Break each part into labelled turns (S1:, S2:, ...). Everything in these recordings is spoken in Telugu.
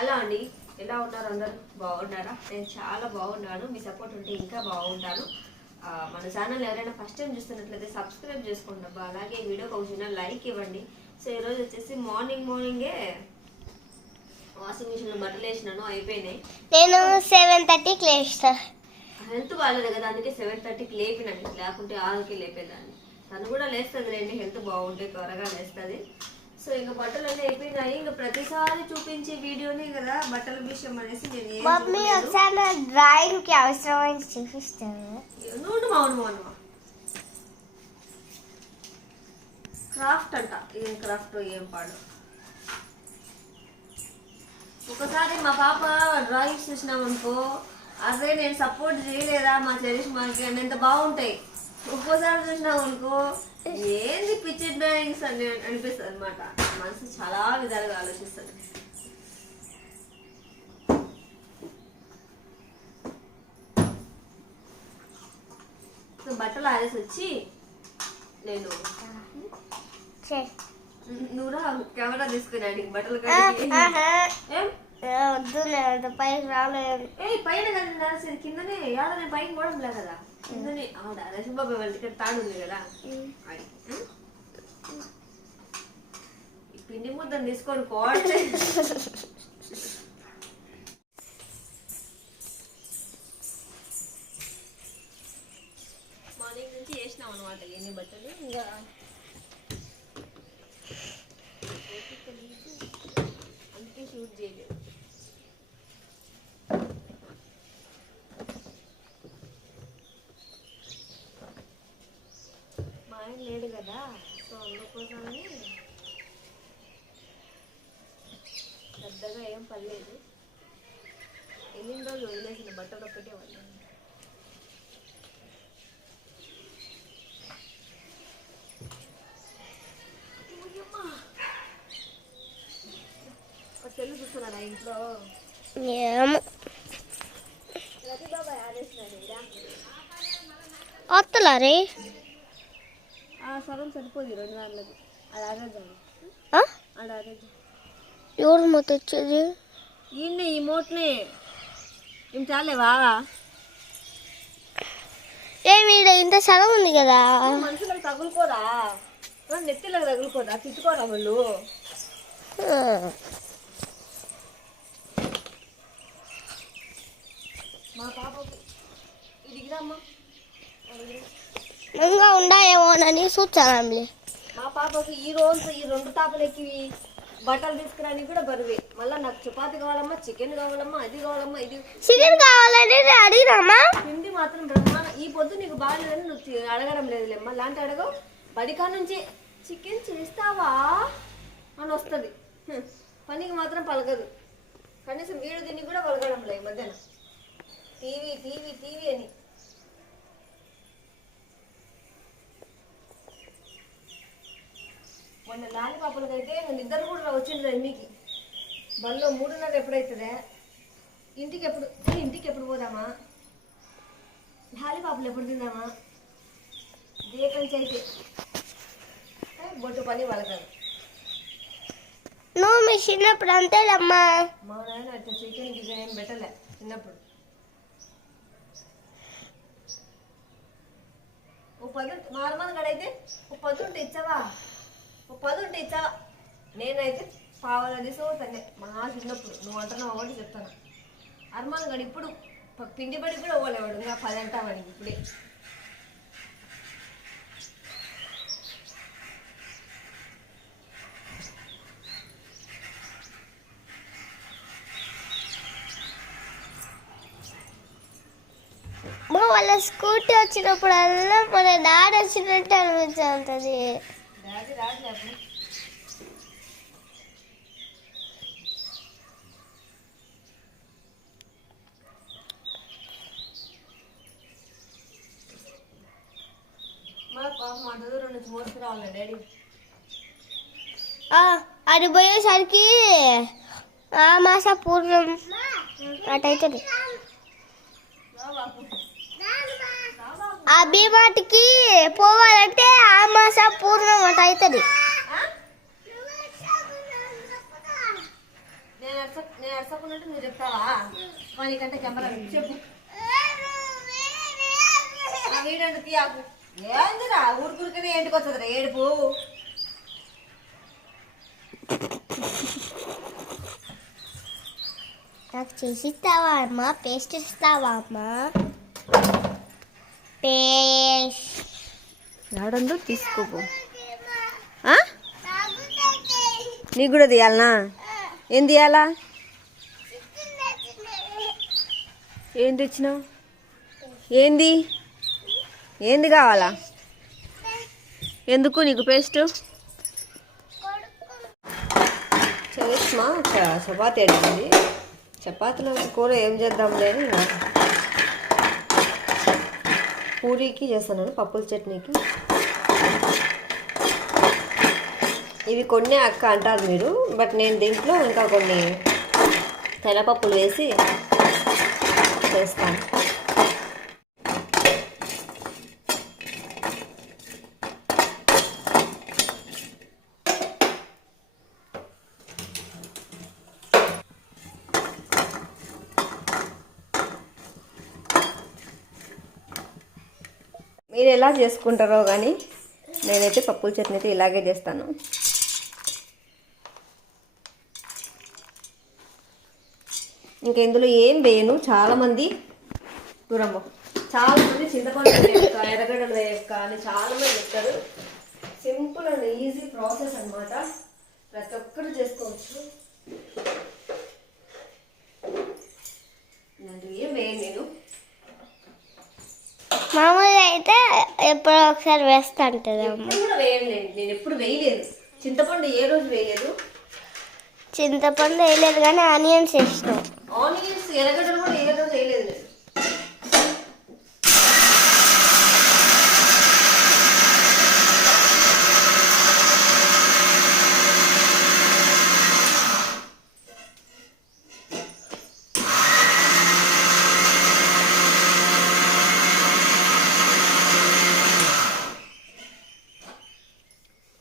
S1: హలో అండి. ఎలా ఉన్నారు అందరూ? బాగున్నారా? నేను చాలా బాగున్నాను. మీ సపోర్ట్ ఉంటే ఇంకా బాగుంటాను మన ఛానల్ ఎవరైనా ఫస్ట్ టైం చూస్తున్నట్లయితే సబ్స్క్రైబ్ చేసుకోండి అబ్బా. అలాగే ఈ వీడియోకి ఒక చిన్న లైక్ ఇవ్వండి. సో ఈరోజు వచ్చేసి మార్నింగ్ మార్నింగే వాషింగ్ మిషన్లో బట్టలు వేసినాను. అయిపోయినాయి.
S2: నేను సెవెన్ థర్టీకి
S1: హెల్త్ బాగాలేదు కదా అందుకే సెవెన్ థర్టీకి లేపినండి లేకుంటే ఆరుకి లేపేదాన్ని. తను కూడా లేస్తుంది లేండి హెల్త్ బాగుంటే త్వరగా లేస్తుంది. సో ఇంకా బట్టలు అన్నీ అయిపోయినాయి. ఇంకా ప్రతిసారి చూపించే వీడియోనే కదా బట్టల విషయం అనేసి నేను
S2: మమ్మీ. ఒకసారి నా డ్రాయింగ్కి అవసరమైన చూపిస్తాను
S1: నూనె మౌను మౌను క్రాఫ్ట్ అంట. ఏం క్రాఫ్ట్ ఏం పాడు. ఒకసారి మా పాప డ్రాయింగ్స్ చూసినాం అనుకో అదే నేను సపోర్ట్ చేయలేదా మా చెరిష్ మాకి? అని ఎంత బాగుంటాయి. ఒక్కోసారి చూసినాం అనుకో ఏంది పిచ్చి డ్రాయింగ్స్ అని అనిపిస్తుంది అనమాట మనసు చాలా విధాలుగా ఆలోచిస్తుంది. సో బట్టలు ఆరేసి వచ్చి నేను నువ్వురా కెమెరా తీసుకుని అడిగి బట్టలు
S2: వద్దు పైకి రాలేదు
S1: ఏ పైన కదా కిందనే. పైకి పోవడం లే కదా. రసింబాబు వాళ్ళ దగ్గర తాడు ఉంది కదా? పిండి ముద్దను తీసుకొని కోటే మార్నింగ్ నుంచి వేసినాం అనమాట ఎన్ని బట్టలు? ఇంకా. అందుకే షూట్ చేయలేదు మా ఆయన లేడు కదా సో అందుకోసమని పెద్దగా ఏం పర్లేదు ఎన్ని రోజులు వదిలేసిన బట్టలు ఒక్కటే వాళ్ళు సెల్లు చూస్తున్నారా ఇంట్లో?
S2: వస్తలారే
S1: సగం సరిపోదు రెండు దాంట్లోకి. అది ఆడ ఆడేద్దాం
S2: ఎవరు మొత్తం వచ్చేది
S1: ఈయన్ని ఈ మోట్ని? ఏం చాలేవా
S2: ఏమి ఈడ ఇంత సగం ఉంది కదా.
S1: మనుషులకు తగులుకోదా ఆ, నెత్తిలకు తగులుకోదా తిట్టుకోరా వాళ్ళు. మా పాపకు ఇదిగిరమ్మా
S2: ఇంకా ఉండాయేమోనని చూస్తానంలే
S1: మా పాపకు ఈ రోజు ఈ రెండు తాపలెక్కి బట్టలు తీసుకురానికి కూడా బరువే. మళ్ళీ నాకు చపాతి కావాలమ్మా చికెన్ కావాలమ్మా అది కావాలమ్మా ఇది.
S2: చికెన్ కావాలని అడిగినామా?
S1: పిండి మాత్రం బ్రహ్మాండ. ఈ పొద్దు నీకు బాగాలేదని నువ్వు అడగడం లేదులేమ్మా లాంటి అడగవు. బడికా నుంచి చికెన్ చేస్తావా? అని వస్తుంది. పనికి మాత్రం పలకదు. కనీసం వీడు తిని కూడా పలకడం లేదు మధ్యన. టీవీ టీవీ టీవీ అని. మొన్న లాలి పాపలకైతే నిద్ర కూడా వచ్చింది రమ్మికి బల్లో మూడున్నర ఎప్పుడైతుందే? ఇంటికి ఎప్పుడు ఇంటికి ఎప్పుడు పోదామా? లాలి పాపలు ఎప్పుడు తిందామా? ఏ, బొట్టు పని వాళ్ళకాదు.
S2: నువ్వు మీ చిన్నప్పుడు అంతేలమ్మా.
S1: మా నాయన అట్లా చికెన్ గికెన్ ఏం పెట్టలే చిన్నప్పుడు. ఓ పది మా అరమాన్ గడైతే ఓ పది ఉంటే ఇచ్చావా? పది ఉంటే ఇచ్చా. నేనైతే పావుల తీసుకోతానే మా చిన్నప్పుడు. నువ్వు అంటున్నావు ఒకటి చెప్తాను. అర్మాన్ గడి ఇప్పుడు పిండి పడి కూడా ఇవ్వలేవాడు ఇంకా పది అంటావాడి ఇప్పుడే.
S2: మా వాళ్ళ స్కూటీ వచ్చినప్పుడల్లా మన డాడీ వచ్చినట్టు అనిపించుంటది
S1: డాడీ రాదులే అప్పుడు మా పాపం అంత దూరం నుంచి మోసుకురావాలి డాడీ.
S2: ఆ, అది పోయేసరికి ఆ మాస పూర్ణం అటైతుంది. ఆ భీమాటికి పోవాలంటే ఆ మాస పూర్ణం అట అవుతుంది
S1: నేను అరస నేను అరసకున్నట్టు నువ్వు చెప్తావా? కెమెరా చెప్పు. ఆ వీడియో తీయాకు. ఏందిరా? ఊరుకురికనే ఏంటికి వస్తుందిరా ఏడుపు?
S2: నాకు చేసి ఇస్తావా అమ్మా? పేస్ట్ ఇస్తావా అమ్మా? పేస్ట్.
S1: తీసుకోపో. నీకు కూడా తీయాలనా? ఏం తీయాలా? ఏం తెచ్చినావు? ఏంది? ఏంది కావాలా? ఎందుకు నీకు పేస్ట్ చేస్మా చపాతీ అడిగింది చపాతీలో కూర ఏం చేద్దాం లేని పూరీకి చేస్తాను పప్పుల చట్నీకి. ఇవి కొన్ని అక్క అంటారు మీరు బట్ నేను దీంట్లో ఇంకా కొన్ని తెల్లపప్పులు వేసి చేస్తాను మీరు ఎలా చేసుకుంటారో కానీ నేనైతే పప్పుల చట్నీ అయితే ఇలాగే చేస్తాను. ఇంకా ఇందులో ఏం వేయను? చాలామంది దూరమ్మ. చాలామంది చింతపండు ఎర్రగడ్డలు వేయక్క అని చాలామంది చెప్తారు. సింపుల్ అండ్ ఈజీ ప్రాసెస్ అన్నమాట. ప్రతి ఒక్కరు చేసుకోవచ్చు. ఇలాంటివి ఏం వేయను నేను?
S2: మామూలుగా అయితే ఎప్పుడో ఒకసారి వేస్తా ఉంటుంది అమ్మ
S1: కూడా నేను ఎప్పుడు వేయలేదు. చింతపండు ఏ రోజు వేయలేదు?
S2: చింతపండు వేయలేదు కానీ ఆనియన్స్ వేసినాం.
S1: ఆనియన్స్ ఎర్రగడ్డలు కూడా వేయలేదు నేను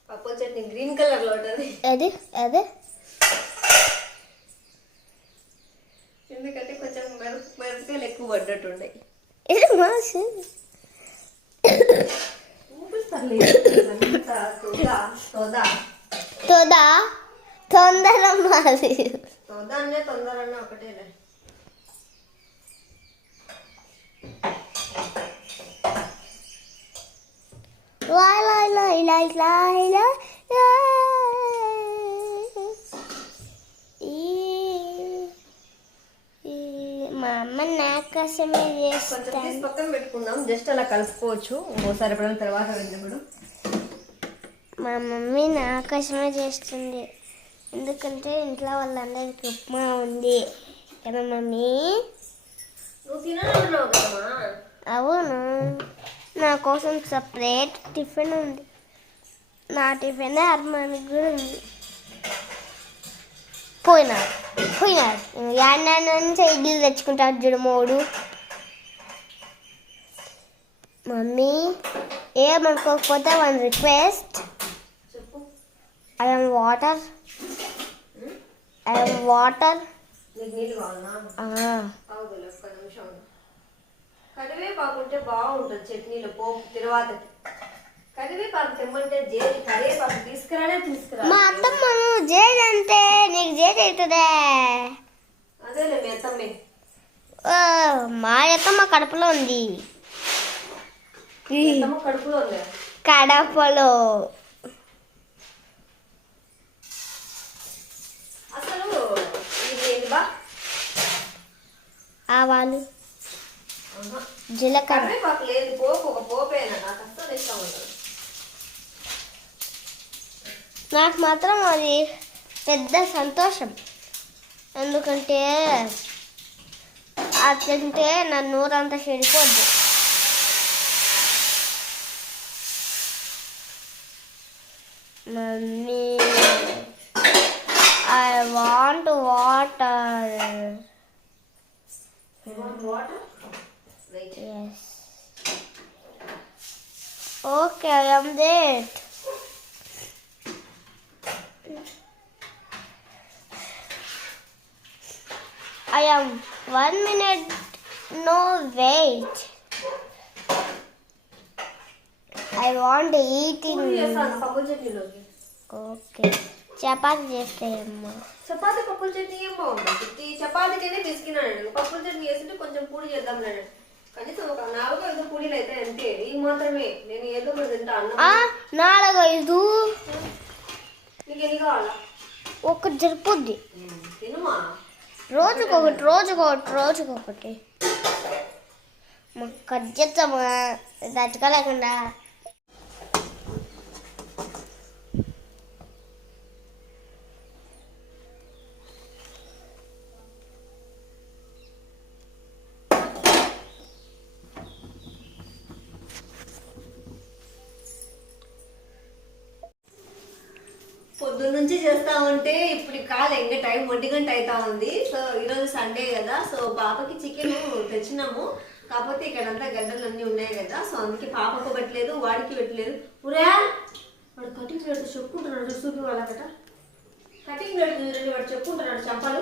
S1: పప్పు చట్నీ గ్రీన్ కలర్లో ఉంటుంది
S2: అది అదే.
S1: ఎందుకంటే కొంచెం మిరప ఎక్కువ పడ్డట్టు ఉన్నాయి
S2: ఇది మాసు తొదా తొందర మాది
S1: తొందరనే తొందరనే ఒకటేలే.
S2: Lai lai lai lai lai lai ఈ- ఈ మా అమ్మ నా కోసమే
S1: కొంచెం తీసి పక్కన పెట్టుకుందాం. జస్ట్ అలా కలుపుకోవచ్చు. ఇంకోసారి ఎప్పుడైనా తర్వాత వెళ్ళినప్పుడు.
S2: మా మమ్మీ నా కోసమే చేస్తుంది. ఎందుకంటే ఇంట్లో వాళ్ళందరికీ ఉప్మా ఉంది. కదా మమ్మీ?
S1: నువ్వు తినాలన్నావు కదమ్మా.
S2: అవును. నా కోసం సపరేట్ టిఫిన్ ఉంది. నా టిఫిన్ అర్మానికి కూడా ఉంది. పోయినాడు పోయినాడు యాన్న నుంచి ఇడ్లీ తెచ్చుకుంటాడు చూడు మోడు. Mummy ఏమనుకోకపోతే one request. I am water. I am water.
S1: నీకు నీళ్ళు కావాలనా? అవుదులే ఒక్క నిమిషం. ఉండు. కరివేపాకు ఉంటే బాగుంటుంది చట్నీలో పోపు తిరువాతకి. కరివేపాకు తెమ్మంటే జేడి కరివేపాకు తీసుకురానే తీసుకురా.
S2: మా అత్తమ్మ నువ్వు జేడ్ అంటే నీకు జేడ్ అవుతుందే?
S1: అదేలే మీ అత్తమ్మే.
S2: ఓ, మా అత్తమ్మ కడుపులో ఉంది.
S1: అత్తమ్మ కడుపులో ఉంది.
S2: కడపలో.
S1: అసలు ఇది ఏంటి బా?
S2: ఆవాలు.
S1: ఆహా.
S2: జీలకర్ర.
S1: కరివేపాకు లేదు పోపు ఒక పోపేనా? నాకు అస్సలు ఇష్టం ఉండదు.
S2: నాకు మాత్రం అది పెద్ద సంతోషం. ఎందుకంటే అది తింటే నా నోరంతా చెడిపోద్ది. Mummy I want water okay I am that I am one minute. No, wait. I want to eat in. Okay. చపాతి చేస్తాయమ్మా
S1: చపాతి పప్పుల చట్నీ ఏం బాగుంటుంది? ఈ చపాతీకైనా పిసికినాడు పప్పుల చట్నీ వేస్తుంటే కొంచెం పూరి చేద్దాం లేడు కనీసం ఒక నాలుగు ఐదు పూరీలు అయితే అంతే. ఈ మాత్రమే. నేను ఏదో ఒకటి తింటా అన్నం.
S2: ఆ, నాలుగు ఐదు.
S1: నీకు ఎన్ని కావాలా?
S2: ఒకటి సరిపోద్ది
S1: తినుమా?
S2: రోజుకొకటి రోజుకొకటి రోజుకొకటి. మాకు కట్ చేస్తామా తట్టుకోలేకుండా
S1: పొద్దున్న నుంచి చేస్తా ఉంటే ఇప్పుడు కాదు ఇంకా టైం ఒంటి గంట అవుతా ఉంది. సో ఈరోజు సండే కదా. సో పాపకి చికెన్ తెచ్చినాము. కాకపోతే ఇక్కడంతా గడ్డలు అన్నీ ఉన్నాయి కదా. సో అందుకే పాపకు పెట్టలేదు వాడికి పెట్టలేదు. ఉరే వాడు కటింగ్ రేటు చెప్పుకుంటున్నాడు చూపి వాళ్ళకట కటింగ్ రేటు చూడండి వాడు చెప్పుకుంటున్నాడు చంపలు.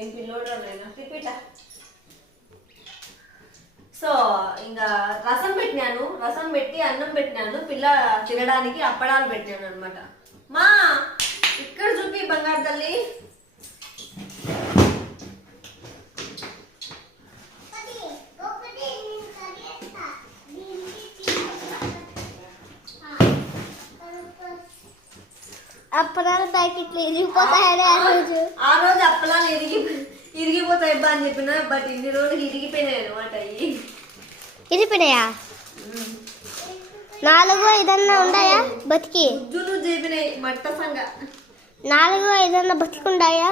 S1: ఏం పిల్లోడు నేను రిపీటా సో ఇంకా రసం పెట్టినాను రసం పెట్టి అన్నం పెట్టినాను పిల్ల తినడానికి అప్పడాలు పెట్టినాను అనమాట మా ఇక్కడ చూపి బంగారు తల్లి
S2: అప్పడాల ప్యాకెట్లు ఇరిగిపోతాయని ఆ రోజు
S1: ఆ రోజు అప్పలాలు ఇరిగి ఇరిగిపోతాయి బా అని చెప్పిన బట్ ఇన్ని రోజులు ఇరిగిపోయినాయి అనమాట అవి
S2: ఇరిపినాయా నాలుగు ఐదన్నా ఉన్నాయా బతికి. నాలుగు ఐదన్నా బతికుండాయా?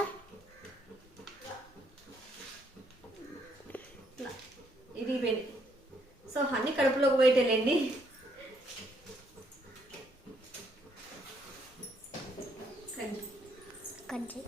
S1: ఇరిగిపోయినాయి సో అన్ని కడుపులోకి పోయేటండి
S2: కంచి